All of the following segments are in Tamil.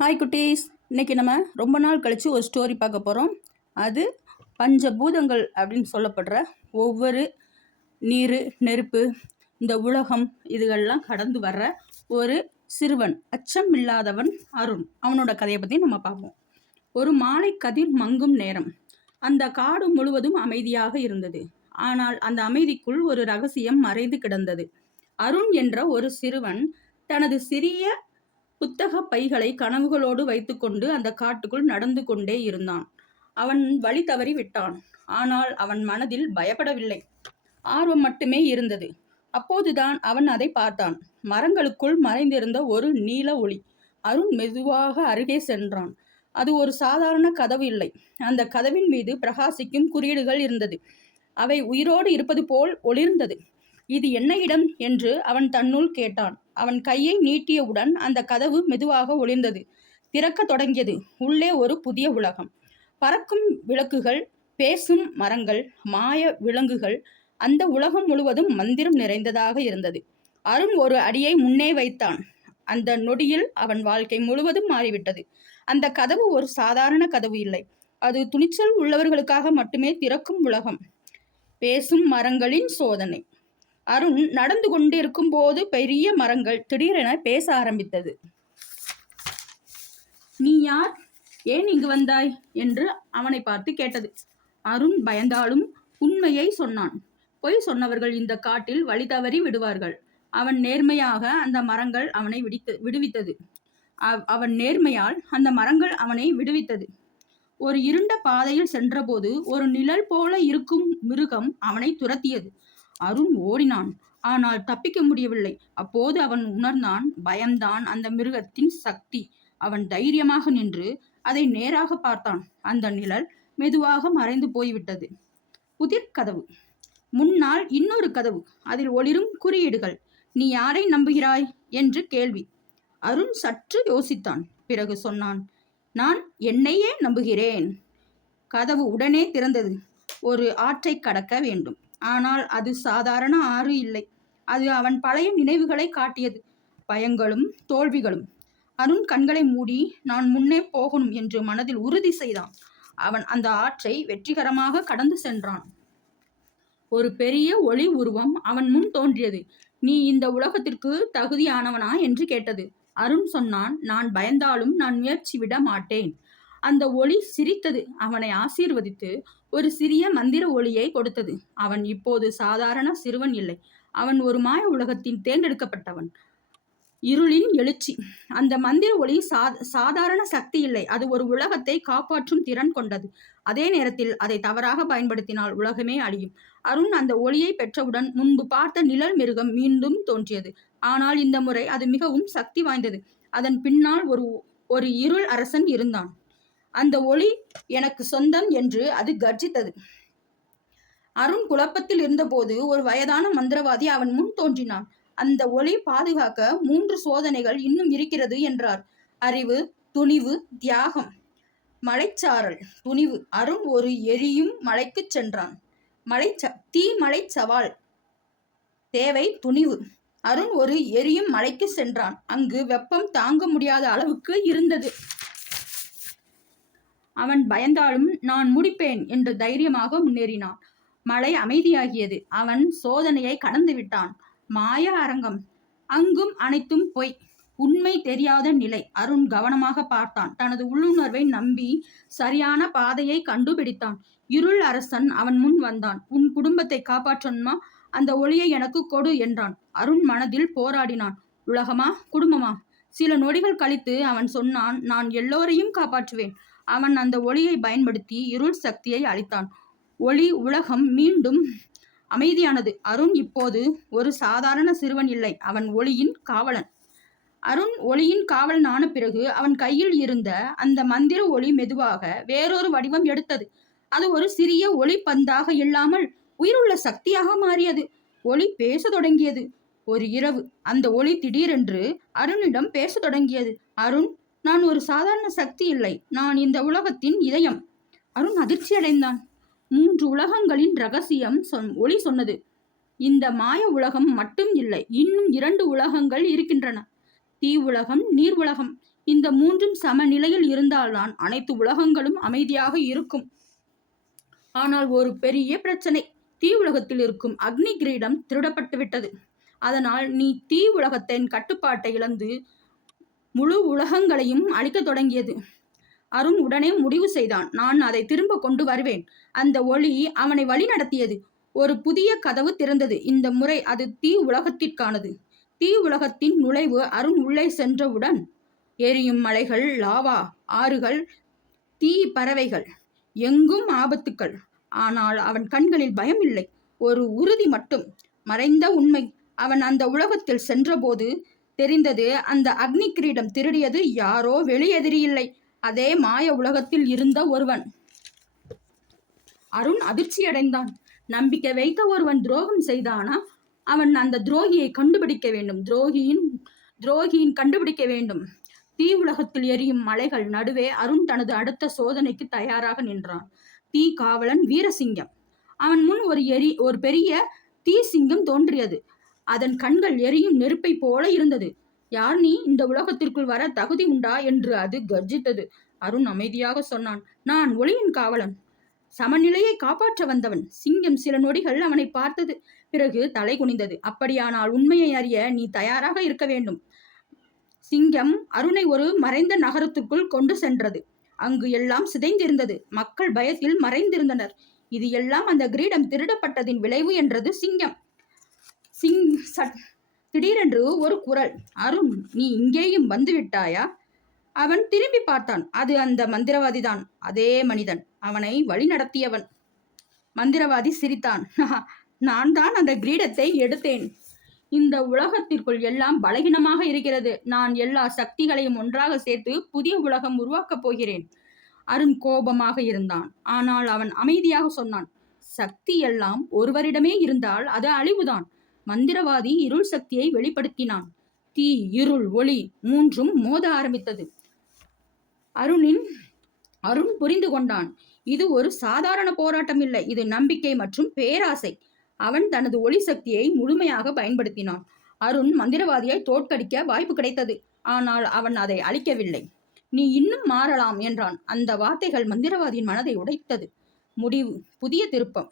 ஹாய் குட்டீஸ், இன்னைக்கு நம்ம ரொம்ப நாள் கழித்து ஒரு ஸ்டோரி பார்க்க போகிறோம். அது பஞ்சபூதங்கள் அப்படின்னு சொல்லப்படுற ஒவ்வொரு நீர், நெருப்பு, இந்த உலகம் இதுகள்லாம் கடந்து வர்ற ஒரு சிறுவன், அச்சம் இல்லாதவன் அருண். அவனோட கதையை பற்றி நம்ம பார்ப்போம். ஒரு மாலை கதிர் மங்கும் நேரம். அந்த காடு முழுவதும் அமைதியாக இருந்தது. ஆனால் அந்த அமைதிக்குள் ஒரு ரகசியம் மறைந்து கிடந்தது. அருண் என்ற ஒரு சிறுவன் தனது சிறிய புத்தக பைகளை கனவுகளோடு வைத்துக்கொண்டு அந்த காட்டுக்குள் நடந்து கொண்டே இருந்தான். அவன் வழி தவறி விட்டான். ஆனால் அவன் மனதில் பயப்படவில்லை, ஆர்வம் மட்டுமே இருந்தது. அப்போதுதான் அவன் அதை பார்த்தான். மரங்களுக்குள் மறைந்திருந்த ஒரு நீல ஒளி. அருண் மெதுவாக அருகே சென்றான். அது ஒரு சாதாரண கதவு இல்லை. அந்த கதவின் மீது பிரகாசிக்கும் குறியீடுகள் இருந்தது. அவை உயிரோடு இருப்பது போல் ஒளிர்ந்தது. இது என்ன இடம் என்று அவன் தன்னுள் கேட்டான். அவன் கையை நீட்டியவுடன் அந்த கதவு மெதுவாக ஒளிர்ந்தது. திறக்க தொடங்கியது. உள்ளே ஒரு புதிய உலகம். பறக்கும் விளக்குகள், பேசும் மரங்கள், மாய விலங்குகள். அந்த உலகம் முழுவதும் மந்திரம் நிறைந்ததாக இருந்தது. அருண் ஒரு அடியை முன்னே வைத்தான். அந்த நொடியில் அவன் வாழ்க்கை முழுவதும் மாறிவிட்டது. அந்த கதவு ஒரு சாதாரண கதவு இல்லை. அது துணிச்சல் உள்ளவர்களுக்காக மட்டுமே திறக்கும் உலகம். பேசும் மரங்களின் சோதனை. அருண் நடந்து கொண்டிருக்கும் போது பெரிய மரங்கள் திடீரென பேச ஆரம்பித்தது. நீ யார்? ஏன் இங்கு வந்தாய் என்று அவனை பார்த்து கேட்டது. அருண் பயந்தாலும் உண்மையை சொன்னான். பொய் சொன்னவர்கள் இந்த காட்டில் வழி தவறி விடுவார்கள். அவன் நேர்மையாக அந்த மரங்கள் அவனை விடுவித்தது. அவன் நேர்மையால் அந்த மரங்கள் அவனை விடுவித்தது. ஒரு இருண்ட பாதையில் சென்றபோது ஒரு நிழல் போல இருக்கும் மிருகம் அவனை துரத்தியது. அருண் ஓடினான். ஆனால் தப்பிக்க முடியவில்லை. அப்போது அவன் உணர்ந்தான், பயம்தான் அந்த மிருகத்தின் சக்தி. அவன் தைரியமாக நின்று அதை நேராக பார்த்தான். அந்த நிழல் மெதுவாக மறைந்து போய்விட்டது. புதிர் கதவு. முன்னால் இன்னொரு கதவு. அதில் ஒளிரும் குறியீடுகள். நீ யாரை நம்புகிறாய் என்று கேள்வி. அருண் சற்று யோசித்தான். பிறகு சொன்னான், நான் என்னையே நம்புகிறேன். கதவு உடனே திறந்தது. ஒரு ஆற்றை கடக்க வேண்டும். ஆனால் அது சாதாரண ஆறு இல்லை. அது அவன் பழைய நினைவுகளை காட்டியது, பயங்களும் தோல்விகளும். அருண் கண்களை மூடி நான் முன்னே போகணும் என்று மனதில் உறுதி செய்தான். அவன் அந்த ஆற்றை வெற்றிகரமாக கடந்து சென்றான். ஒரு பெரிய ஒளி உருவம் அவன் முன் தோன்றியது. நீ இந்த உலகத்திற்கு தகுதியானவனா என்று கேட்டது. அருண் சொன்னான், நான் பயந்தாலும் நான் முயற்சி விட மாட்டேன். அந்த ஒளி சிரித்தது. அவனை ஆசீர்வதித்து ஒரு சிறிய மந்திர ஒளியை கொடுத்தது. அவன் இப்போது சாதாரண சிறுவன் இல்லை. அவன் ஒரு மாய உலகத்தின் தேர்ந்தெடுக்கப்பட்டவன். இருளின் எழுச்சி. அந்த மந்திர ஒளி சாதாரண சக்தி இல்லை. அது ஒரு உலகத்தை காப்பாற்றும் திறன் கொண்டது. அதே நேரத்தில் அதை தவறாக பயன்படுத்தினால் உலகமே அழியும். அருண் அந்த ஒளியை பெற்றவுடன் முன்பு பார்த்த நிழல் மிருகம் மீண்டும் தோன்றியது. ஆனால் இந்த முறை அது மிகவும் சக்தி வாய்ந்தது. அதன் பின்னால் ஒரு இருள் அரசன் இருந்தான். அந்த ஒளி எனக்கு சொந்தம் என்று அது கர்ஜித்தது. அருண் குழப்பத்தில் இருந்தபோது ஒரு வயதான மந்திரவாதி அவன் முன் தோன்றினான். அந்த ஒளி பாதுகாக்க 3 சோதனைகள் இன்னும் இருக்கிறது என்றார். அறிவு, துணிவு, தியாகம். மலைச்சாரல். துணிவு. அருண் ஒரு எரியும் மலைக்கு சென்றான். மலை சவால். தேவை துணிவு. அருண் ஒரு எரியும் மலைக்கு சென்றான். அங்கு வெப்பம் தாங்க முடியாத அளவுக்கு இருந்தது. அவன் பயந்தாலும் நான் முடிப்பேன் என்று தைரியமாக முன்னேறினான். மலை அமைதியாகியது. அவன் சோதனையை கடந்து விட்டான். மாய அரங்கம். அங்கும் அனைத்தும் பொய், உண்மை தெரியாத நிலை. அருண் கவனமாக பார்த்தான். தனது உள்ளுணர்வை நம்பி சரியான பாதையை கண்டுபிடித்தான். இருள் அரசன் அவன் முன் வந்தான். உன் குடும்பத்தை காப்பாற்றணுமா? அந்த ஒளியை எனக்கு கொடு என்றான். அருண் மனதில் போராடினான். உலகமா, குடும்பமா? சில நொடிகள் கழித்து அவன் சொன்னான், நான் எல்லோரையும் காப்பாற்றுவேன். அவன் அந்த ஒளியை பயன்படுத்தி இருள் சக்தியை அளித்தான். ஒளி உலகம் மீண்டும் அமைதியானது. அருண் இப்போது ஒரு சாதாரண சிறுவன் இல்லை. அவன் ஒளியின் காவலன். அருண் ஒளியின் காவலன் ஆன பிறகு அவன் கையில் இருந்த அந்த மந்திர ஒளி மெதுவாக வேறொரு வடிவம் எடுத்தது. அது ஒரு சிறிய ஒளி பந்தாக இல்லாமல் உயிருள்ள சக்தியாக மாறியது. ஒளி பேச தொடங்கியது. ஒரு இரவு அந்த ஒளி திடீரென்று அருணிடம் பேச தொடங்கியது. அருண், நான் ஒரு சாதாரண சக்தி இல்லை. நான் இந்த உலகத்தின் இதயம். அருண் அதிர்ச்சி அடைந்தான். 3 உலகங்களின் ரகசியம் ஒளி சொன்னது. இந்த மாய உலகம் மட்டும் இல்லை, இன்னும் 2 உலகங்கள் இருக்கின்றன. தீ உலகம், நீர் உலகம். இந்த மூன்றும் சமநிலையில் இருந்தால்தான் அனைத்து உலகங்களும் அமைதியாக இருக்கும். ஆனால் ஒரு பெரிய பிரச்சனை, தீ உலகத்தில் இருக்கும் அக்னி கிரீடம் திருடப்பட்டு விட்டது. அதனால் நீ தீ உலகத்தின் கட்டுப்பாட்டை இழந்து முழு உலகங்களையும் அழிக்க தொடங்கியது. அருண் உடனே முடிவு செய்தான், நான் அதை திரும்ப கொண்டு வருவேன். அந்த ஒளி அவனை வழி நடத்தியது. ஒரு புதிய கதவு திறந்தது. இந்த முறை அது தீ உலகத்திற்கானது. தீ உலகத்தின் நுழைவு. அருண் உள்ளே சென்றவுடன் எரியும் மலைகள், லாவா ஆறுகள், தீ பறவைகள், எங்கும் ஆபத்துக்கள். ஆனால் அவன் கண்களில் பயம் இல்லை, ஒரு உறுதி மட்டும். மறைந்த உண்மை. அவன் அந்த உலகத்தில் சென்றபோது தெரிந்தது, அந்த அக்னி கிரீடம் திருடியது யாரோ வெளி எதிரி இல்லை, அதே மாய உலகத்தில் இருந்த ஒருவன். அருண் அதிர்ச்சியடைந்தான். நம்பிக்கை வைத்த ஒருவன் துரோகம் செய்தானா? அவன் அந்த துரோகியை கண்டுபிடிக்க வேண்டும். துரோகியின் கண்டுபிடிக்க வேண்டும். தீ உலகத்தில் எரியும் மலைகள் நடுவே அருண் தனது அடுத்த சோதனைக்கு தயாராக நின்றான். தீ காவலன் வீரசிங்கம். அவன் முன் ஒரு பெரிய தீ சிங்கம் தோன்றியது. அதன் கண்கள் எரியும் நெருப்பை போல இருந்தது. யார் நீ? இந்த உலகத்திற்குள் வர தகுதி உண்டா என்று அது கர்ஜித்தது. அருண் அமைதியாக சொன்னான், நான் ஒளியின் காவலன், சமநிலையை காப்பாற்ற வந்தவன். சிங்கம் சில நொடிகள் அவனை பார்த்தது, பிறகு தலை குனிந்தது. அப்படியானால் உண்மையை அறிய நீ தயாராக இருக்க வேண்டும். சிங்கம் அருணை ஒரு மறைந்த நகரத்துக்குள் கொண்டு சென்றது. அங்கு எல்லாம் சிதைந்திருந்தது. மக்கள் பயத்தில் மறைந்திருந்தனர். இது எல்லாம் அந்த கிரீடம் திருடப்பட்டதின் விளைவு என்றது சிங்கம். திடீரென்று ஒரு குரல், அருண், நீ இங்கேயும் வந்து விட்டாயா? அவன் திரும்பி பார்த்தான். அது அந்த மந்திரவாதிதான், அதே மனிதன், அவனை வழி நடத்தியவன். மந்திரவாதி சிரித்தான். நான் தான் அந்த கிரீடத்தை எடுத்தேன். இந்த உலகத்திற்குள் எல்லாம் பலகீனமாக இருக்கிறது. நான் எல்லா சக்திகளையும் ஒன்றாக சேர்த்து புதிய உலகம் உருவாக்கப் போகிறேன். அருண் கோபமாக இருந்தான். ஆனால் அவன் அமைதியாக சொன்னான், சக்தி எல்லாம் ஒருவரிடமே இருந்தால் அது அழிவுதான். மந்திரவாதி இருள் சக்தியை வெளிப்படுத்தினான். தீ, இருள், ஒளி மூன்றும் மோத ஆரம்பித்தது. அருண் புரிந்து கொண்டான். இது ஒரு சாதாரண போராட்டம் இல்லை, இது நம்பிக்கை மற்றும் பேராசை. அவன் தனது ஒளி சக்தியை முழுமையாக பயன்படுத்தினான். அருண் மந்திரவாதியை தோற்கடிக்க வாய்ப்பு கிடைத்தது. ஆனால் அவன் அதை அழிக்கவில்லை. நீ இன்னும் மாறலாம் என்றான். அந்த வார்த்தைகள் மந்திரவாதியின் மனதை உடைத்தது. முடிவு, புதிய திருப்பம்.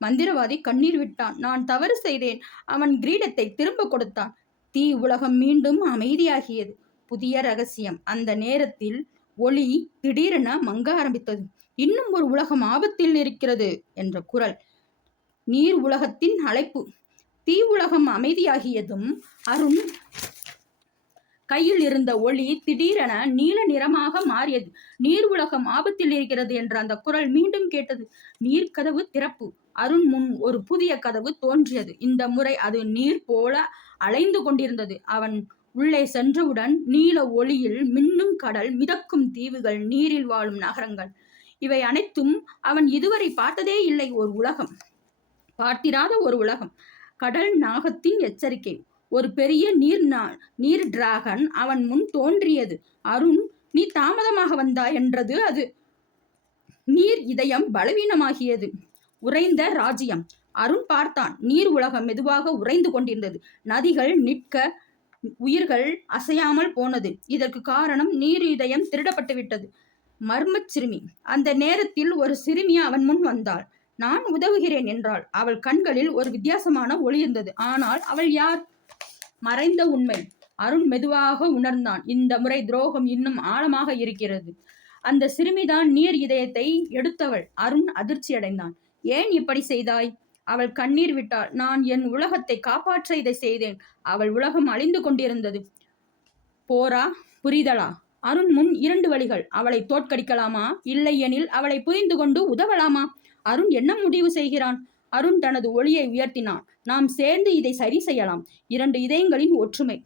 மந்திரவாதி கண்ணீர் விட்டான். நான் தவறு செய்தேன். அவன் கிரீடத்தை திரும்ப கொடுத்தான். தீ உலகம் மீண்டும் அமைதியாகியது. புதிய ரகசியம். அந்த நேரத்தில் ஒளி திடீரென மங்க ஆரம்பித்தது. இன்னும் ஒரு உலகம் ஆபத்தில் இருக்கிறது என்ற குரல். நீர் உலகத்தின் அழைப்பு. தீ உலகம் அமைதியாகியதும் அருண் கையில் இருந்த ஒளி திடீரென நீல நிறமாக மாறியது. நீர் உலகம் ஆபத்தில் இருக்கிறது என்ற அந்த குரல் மீண்டும் கேட்டது. நீர் கதவு திறப்பு. அருண் முன் ஒரு புதிய கதவு தோன்றியது. இந்த முறை அது நீர் போல அலைந்து கொண்டிருந்தது. அவன் உள்ளே சென்றவுடன் நீல ஒளியில் மின்னும் கடல், மிதக்கும் தீவுகள், நீரில் வாழும் நகரங்கள், இவை அனைத்தும் அவன் இதுவரை பார்த்ததே இல்லை. ஒரு உலகம், பார்த்திராத ஒரு உலகம். கடல் நாகத்தின் எச்சரிக்கை. ஒரு பெரிய நீர் டிராகன் அவன் முன் தோன்றியது. அருண், நீ தாமதமாக வந்தாய் என்றது அது. நீர் இதயம் பலவீனமாகியது. உறைந்த ராஜ்யம். அருண் பார்த்தான். நீர் உலகம் மெதுவாக உறைந்து கொண்டிருந்தது. நதிகள் நிற்க, உயிர்கள் அசையாமல் போனது. இதற்கு காரணம் நீர் இதயம் திருடப்பட்டு விட்டது. மர்ம சிறுமி. அந்த நேரத்தில் ஒரு சிறுமி அவன் முன் வந்தாள். நான் உதவுகிறேன் என்றாள். அவள் கண்களில் ஒரு வித்தியாசமான ஒளி இருந்தது. ஆனால் அவள் யார்? மறைந்த உண்மை. அருண் மெதுவாக உணர்ந்தான். இந்த முறை துரோகம் இன்னும் ஆழமாக இருக்கிறது. அந்த சிறுமிதான் நீர் இதயத்தை எடுத்தவள். அருண் அதிர்ச்சி அடைந்தான். ஏன் இப்படி செய்தாய்? அவள் கண்ணீர் விட்டாள். நான் என் உலகத்தை காப்பாற்ற இதை செய்தேன். அவள் உலகம் அழிந்து கொண்டிருந்தது. போரா, புரிதலா? அருண் முன் 2 வழிகள். அவளை தோற்கடிக்கலாமா, இல்லை எனில் அவளை புரிந்து கொண்டு உதவலாமா? அருண் என்ன முடிவு செய்கிறான்? அருண் தனது ஒளியை உயர்த்தினான். நாம் சேர்ந்து இதை சரி செய்யலாம். 2 இதயங்களின் ஒற்றுமை.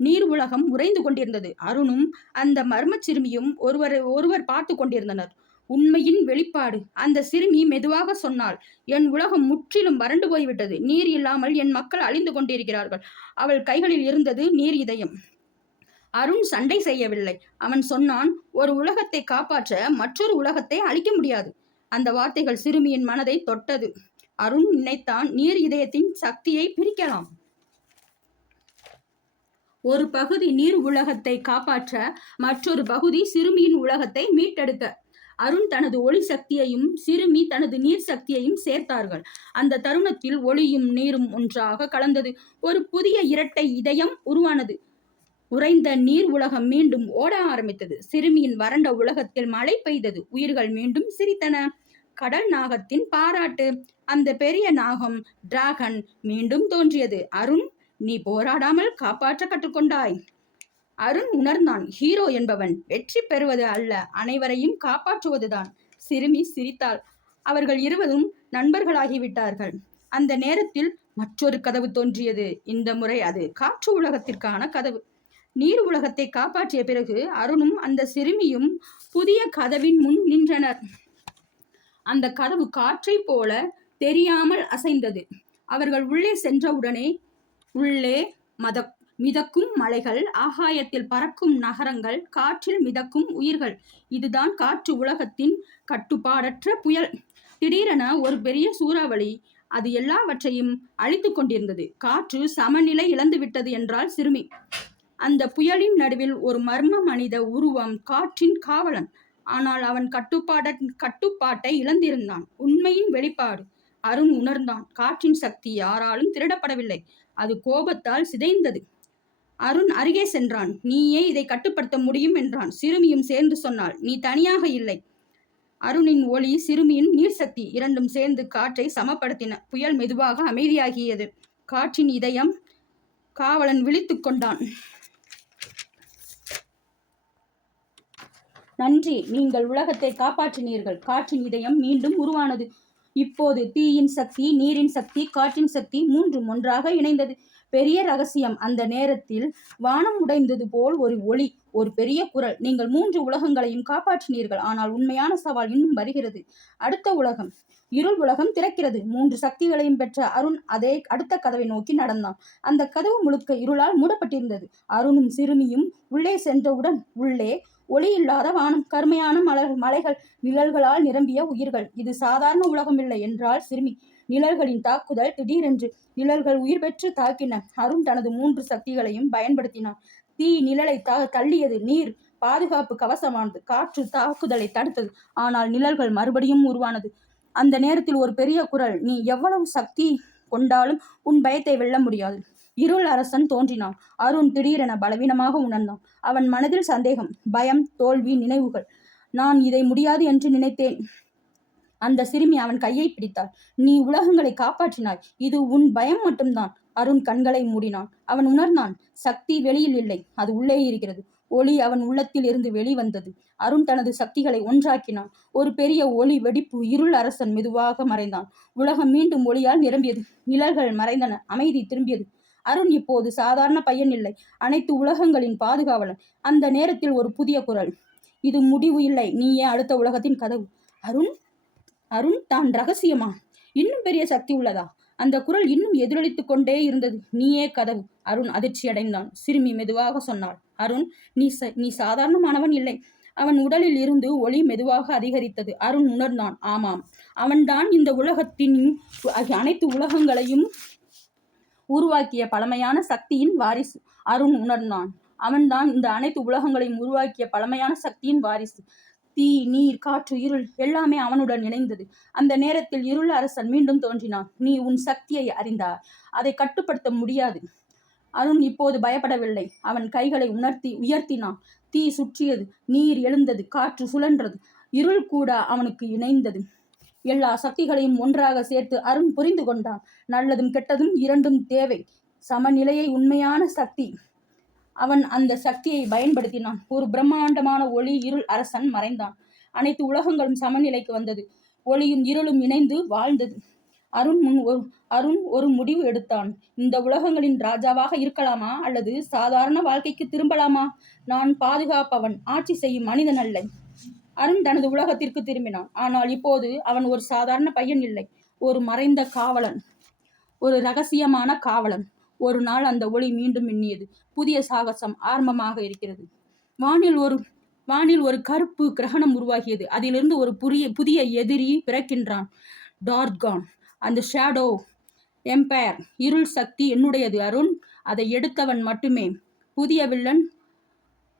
நீர் உலகம் உறைந்து கொண்டிருந்தது. அருணும் அந்த மர்ம சிறுமியும் ஒருவர் பார்த்து கொண்டிருந்தனர். உண்மையின் வெளிப்பாடு. அந்த சிறுமி மெதுவாக சொன்னாள், என் உலகம் முற்றிலும் வறண்டு போய்விட்டது. நீர் இல்லாமல் என் மக்கள் அழிந்து கொண்டிருக்கிறார்கள். அவள் கைகளில் இருந்தது நீர் இதயம். அருண் சண்டை செய்யவில்லை. அவன் சொன்னான், ஒரு உலகத்தை காப்பாற்ற மற்றொரு உலகத்தை அழிக்க முடியாது. அந்த வார்த்தைகள் சிறுமியின் மனதை தொட்டது. அருண் நினைத்தான், நீர் இதயத்தின் சக்தியை பிரிக்கலாம். ஒரு பகுதி நீர் உலகத்தை காப்பாற்ற, மற்றொரு பகுதி சிறுமியின் உலகத்தை மீட்டெடுக்க. அருண் தனது ஒளி சக்தியையும் சிறுமி தனது நீர் சக்தியையும் சேர்த்தார்கள். அந்த தருணத்தில் ஒளியும் நீரும் ஒன்றாக கலந்தது. ஒரு புதிய இரட்டை இதயம் உருவானது. உறைந்த நீர் உலகம் மீண்டும் ஓட ஆரம்பித்தது. சிறுமியின் வறண்ட உலகத்தில் மழை பெய்தது. உயிர்கள் மீண்டும் சிரித்தன. கடல் நாகத்தின் பாராட்டு. அந்த பெரிய நாகம் டிராகன் மீண்டும் தோன்றியது. அருண், நீ போராடாமல் காப்பாற்ற கற்றுக்கொண்டாய். அருண் உணர்ந்தான், ஹீரோ என்பவன் வெற்றி பெறுவது அல்ல, அனைவரையும் காப்பாற்றுவதுதான். சிறுமி சிரித்தாள். அவர்கள் இருவரும் நண்பர்களாகிவிட்டார்கள். அந்த நேரத்தில் மற்றொரு கதவு தோன்றியது. இந்த முறை அது காற்று உலகத்திற்கான கதவு. நீர் உலகத்தை காப்பாற்றிய பிறகு அருணும் அந்த சிறுமியும் புதிய கதவின் முன் நின்றனர். அந்த கதவு காற்றை போல தெரியாமல் அசைந்தது. அவர்கள் உள்ளே சென்றவுடனே உள்ளே மிதக்கும் மலைகள், ஆகாயத்தில் பறக்கும் நகரங்கள், காற்றில் மிதக்கும் உயிர்கள். இதுதான் காற்று உலகத்தின் கட்டுப்பாடற்ற புயல். திடீரென ஒரு பெரிய சூறாவளி அது எல்லாவற்றையும் அழித்து கொண்டிருந்தது. காற்று சமநிலை இழந்துவிட்டது என்றால் சிறுமி. அந்த புயலின் நடுவில் ஒரு மர்ம மனித உருவம், காற்றின் காவலன். ஆனால் அவன் கட்டுப்பாட்டை இழந்திருந்தான். உண்மையின் வெளிப்பாடு. அருண் உணர்ந்தான், காற்றின் சக்தி யாராலும் திருடப்படவில்லை, அது கோபத்தால் சிதைந்தது. அருண் அருகே சென்றான். நீயே இதை கட்டுப்படுத்த முடியும் என்றான். சிறுமியும் சேர்ந்து சொன்னாள், நீ தனியாக இல்லை. அருணின் ஒளி, சிறுமியின் நீர் சக்தி இரண்டும் சேர்ந்து காற்றை சமப்படுத்தின. புயல் மெதுவாக அமைதியாகியது. காற்றின் இதயம் காவலன் விழித்துக் கொண்டான். நன்றி, நீங்கள் உலகத்தை காப்பாற்றினீர்கள். காற்றின் இதயம் மீண்டும் உருவானது. இப்போது தீயின் சக்தி, நீரின் சக்தி, காற்றின் சக்தி மூன்றும் ஒன்றாக இணைந்தது. பெரிய ரகசியம். அந்த நேரத்தில் வானம் உடைந்தது போல் ஒரு ஒளி, ஒரு பெரிய குரல். நீங்கள் 3 உலகங்களையும் காப்பாற்றினீர்கள். ஆனால் உண்மையான சவால் இன்னும் வருகிறது. அடுத்த உலகம், இருள் உலகம் திறக்கிறது. 3 சக்திகளையும் பெற்ற அருண் அடுத்த கதவை நோக்கி நடந்தான். அந்த கதவு முழுக்க இருளால் மூடப்பட்டிருந்தது. அருணும் சிறுமியும் உள்ளே சென்றவுடன் உள்ளே ஒளி இல்லாத வானம், கருமையான மலைகள், நிழல்களால் நிரம்பிய உயிர்கள். இது சாதாரண உலகம் இல்லை என்றால் சிறுமி. நிழல்களின் தாக்குதல். திடீரென்று நிழல்கள் உயிர் பெற்று தாக்கின. அருண் தனது 3 சக்திகளையும் பயன்படுத்தினான். தீ நிழலை தள்ளியது. நீர் பாதுகாப்பு கவசமானது. காற்று தாக்குதலை தடுத்தது. ஆனால் நிழல்கள் மறுபடியும் உருவானது. அந்த நேரத்தில் ஒரு பெரிய குரல், நீ எவ்வளவு சக்தி கொண்டாலும் உன் பயத்தை வெல்ல முடியாது. இருள் அரசன் தோன்றினான். அருண் திடீரென பலவீனமாக உணர்ந்தான். அவன் மனதில் சந்தேகம், பயம், தோல்வி நினைவுகள். நான் இதை முடியாது என்று நினைத்தேன். அந்த சிறுமி அவன் கையை பிடித்தாள். நீ உலகங்களை காப்பாற்றினாய், இது உன் பயம் மட்டும்தான். அருண் கண்களை மூடினான். அவன் உணர்ந்தான், சக்தி வெளியில் இல்லை, அது உள்ளே இருக்கிறது. ஒளி அவன் உள்ளத்தில் இருந்து வெளிவந்தது. அருண் தனது சக்திகளை ஒன்றாக்கினான். ஒரு பெரிய ஒளி வெடிப்பு. இருள் அரசன் மெதுவாக மறைந்தான். உலகம் மீண்டும் ஒளியால் நிரம்பியது. நிழல்கள் மறைந்தன. அமைதி திரும்பியது. அருண் இப்போது சாதாரண பையன் இல்லை, அனைத்து உலகங்களின் பாதுகாவலன். அந்த நேரத்தில் ஒரு புதிய குரல், இது முடிவு இல்லை, நீயே அடுத்த உலகத்தின் கதவு. அருண் அருண் தான் ரகசியமா? இன்னும் பெரிய சக்தி உள்ளதா? அந்த குரல் இன்னும் எதிரொலித்துக் கொண்டே இருந்தது. நீயே கதவு. அருண் அதிர்ச்சி அடைந்தான். சிறுமி மெதுவாக சொன்னாள், அருண், நீ சாதாரணமானவன் இல்லை. அவன் உடலில் இருந்து ஒளி மெதுவாக அதிகரித்தது. அருண் உணர்ந்தான், ஆமாம், அவன்தான் இந்த உலகத்தின் அனைத்து உலகங்களையும் உருவாக்கிய பழமையான சக்தியின் வாரிசு. அருண் உணர்ந்தான், அவன்தான் இந்த அனைத்து உலகங்களையும் உருவாக்கிய பழமையான சக்தியின் வாரிசு. தீ, நீர், காற்று, இருள் எல்லாமே அவனுடன் இணைந்தது. அந்த நேரத்தில் இருள் அரசன் மீண்டும் தோன்றினான். நீ உன் சக்தியை அறிந்தாய், அதை கட்டுப்படுத்த முடியாது. அருண் இப்போது பயப்படவில்லை. அவன் கைகளை உயர்த்தினான். தீ சுற்றியது, நீர் எழுந்தது, காற்று சுழன்றது, இருள் கூட அவனுக்கு இணைந்தது. எல்லா சக்திகளையும் ஒன்றாக சேர்த்து அருண் புரிந்து கொண்டான். நல்லதும் கெட்டதும் இரண்டும் தேவை. சமநிலையை உண்மையான சக்தி. அவன் அந்த சக்தியை பயன்படுத்தினான். ஒரு பிரம்மாண்டமான ஒளி இருள் அரசன் மறைந்தான். அனைத்து உலகங்களும் சமநிலைக்கு வந்தது. ஒளியும் இருளும் இணைந்து வாழ்ந்தது. அருண் ஒரு முடிவு எடுத்தான். இந்த உலகங்களின் ராஜாவாக இருக்கலாமா, அல்லது சாதாரண வாழ்க்கைக்கு திரும்பலாமா? நான் பாதுகாப்பவன், ஆட்சி செய்யும் மனிதன் அல்ல. அருண் தனது உலகத்திற்கு திரும்பினான். ஆனால் இப்போது அவன் ஒரு சாதாரண பையன் இல்லை, ஒரு மறைந்த காவலன், ஒரு ரகசியமான காவலன். ஒரு நாள் அந்த ஒளி மீண்டும் மின்னியது. புதிய சாகசம் ஆரம்பமாக இருக்கிறது. வானில் ஒரு கருப்பு கிரகணம் உருவாகியது. அதிலிருந்து ஒரு புதிய எதிரி பிறக்கின்றான், டார்கான், அந்த ஷேடோ எம்பையர். இருள் சக்தி என்னுடையது அருண், அதை எடுத்தவன் மட்டுமே புதிய வில்லன்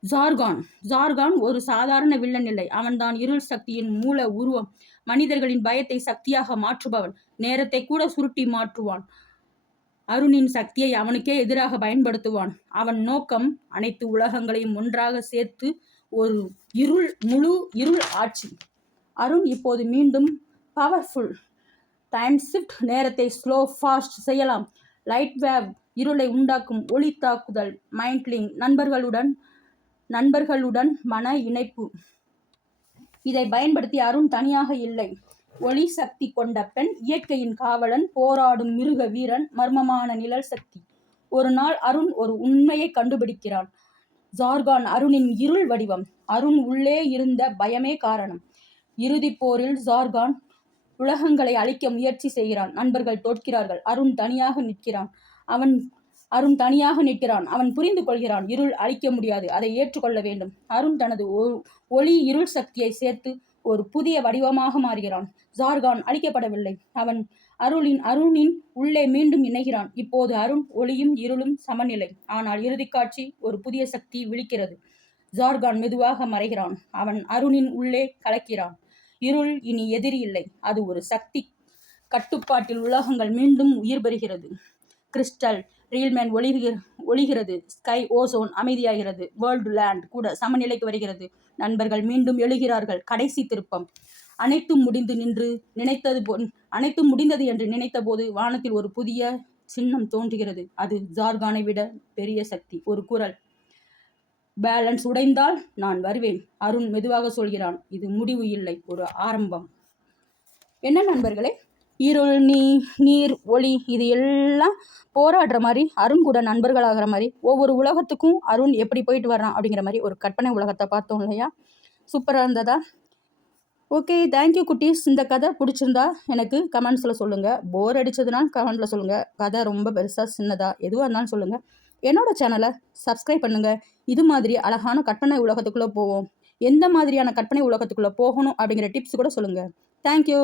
ஜார்கான். ஜார்கான் ஒரு சாதாரண வில்லன் இல்லை. அவன்தான் இருள் சக்தியின் மூல உருவம். மனிதர்களின் பயத்தை சக்தியாக மாற்றுபவன். நேரத்தை கூட சுருட்டி மாற்றுவான். அருணின் சக்தியை அவனுக்கே எதிராக பயன்படுத்துவான். அவன் நோக்கம் அனைத்து உலகங்களையும் ஒன்றாக சேர்த்து ஒரு முழு இருள் ஆட்சி. அருண் இப்போது மீண்டும் பவர்ஃபுல். டைம் ஷிஃப்ட், நேரத்தை ஸ்லோ ஃபாஸ்ட் செய்யலாம். லைட் வேவ், இருளை உண்டாக்கும் ஒளி தாக்குதல். மைண்ட்லிங், நண்பர்களுடன் மன இணைப்பு. இதை பயன்படுத்தி அருண் தனியாக இல்லை. ஒளி சக்தி கொண்ட பெண், இயற்கையின் காவலன், போராடும் மிருக வீரன், மர்மமான நிழல் சக்தி. ஒரு நாள் அருண் ஒரு உண்மையை கண்டுபிடிக்கிறான். ஜார்கான் அருணின் இருள் வடிவம். அருண் உள்ளே இருந்த பயமே காரணம். இறுதிப் போரில் ஜார்கான் உலகங்களை அழிக்க முயற்சி செய்கிறான். நண்பர்கள் தோற்கிறார்கள். அருண் தனியாக நிற்கிறான். அவன் புரிந்து கொள்கிறான், இருள் அழிக்க முடியாது, அதை ஏற்றுக்கொள்ள வேண்டும். அருண் தனது ஒளி இருள் சக்தியை சேர்த்து ஒரு புதிய வடிவமாக மாறுகிறான். ஜார்கான் அழிக்கப்படவில்லை. அவன் அருணின் உள்ளே மீண்டும் இணைகிறான். இப்போது அருண், ஒளியும் இருளும் சமநிலை. ஆனால் இறுதிக் காட்சி, ஒரு புதிய சக்தி விழிக்கிறது. ஜார்கான் மெதுவாக மறைகிறான். அவன் அருணின் உள்ளே கலக்கிறான். இருள் இனி எதிரி இல்லை, அது ஒரு சக்தி. கட்டுப்பாட்டில் உலகங்கள் மீண்டும் உயிர் பெறுகிறது. கிறிஸ்டல் ரீல்மேன் ஒளிகிறது. ஸ்கை ஓசோன் அமைதியாகிறது. வேர்ல்டு லேண்ட் கூட சமநிலைக்கு வருகிறது. நண்பர்கள் மீண்டும் எழுகிறார்கள். கடைசி திருப்பம். அனைத்தும் முடிந்தது என்று நினைத்த போது வானத்தில் ஒரு புதிய சின்னம் தோன்றுகிறது. அது ஜார்கானை விட பெரிய சக்தி. ஒரு குரல், பேலன்ஸ் உடைந்தால் நான் வருவேன். அருண் மெதுவாக சொல்கிறான், இது முடிவு இல்லை, ஒரு ஆரம்பம். என்ன நண்பர்களே, இருள், நீர், ஒளி, இது எல்லாம் போராடுற மாதிரி, அருண் கூட நண்பர்களாகிற மாதிரி, ஒவ்வொரு உலகத்துக்கும் அருண் எப்படி போயிட்டு வர்றான் அப்படிங்கிற மாதிரி ஒரு கற்பனை உலகத்தை பார்த்தோம் இல்லையா? சூப்பராக இருந்ததா? ஓகே, தேங்க்யூ குட்டீஸ். இந்த கதை பிடிச்சிருந்தா எனக்கு கமெண்ட்ஸில் சொல்லுங்கள். போர் அடித்ததுனால கமெண்ட்டில் சொல்லுங்கள். கதை ரொம்ப பெருசாக சின்னதாக எதுவாக இருந்தாலும் சொல்லுங்கள். என்னோடய சேனலை சப்ஸ்கிரைப் பண்ணுங்கள். இது மாதிரி அழகான கற்பனை உலகத்துக்குள்ளே போவோம். எந்த மாதிரியான கற்பனை உலகத்துக்குள்ளே போகணும் அப்படிங்கிற டிப்ஸ் கூட சொல்லுங்கள். தேங்க்யூ.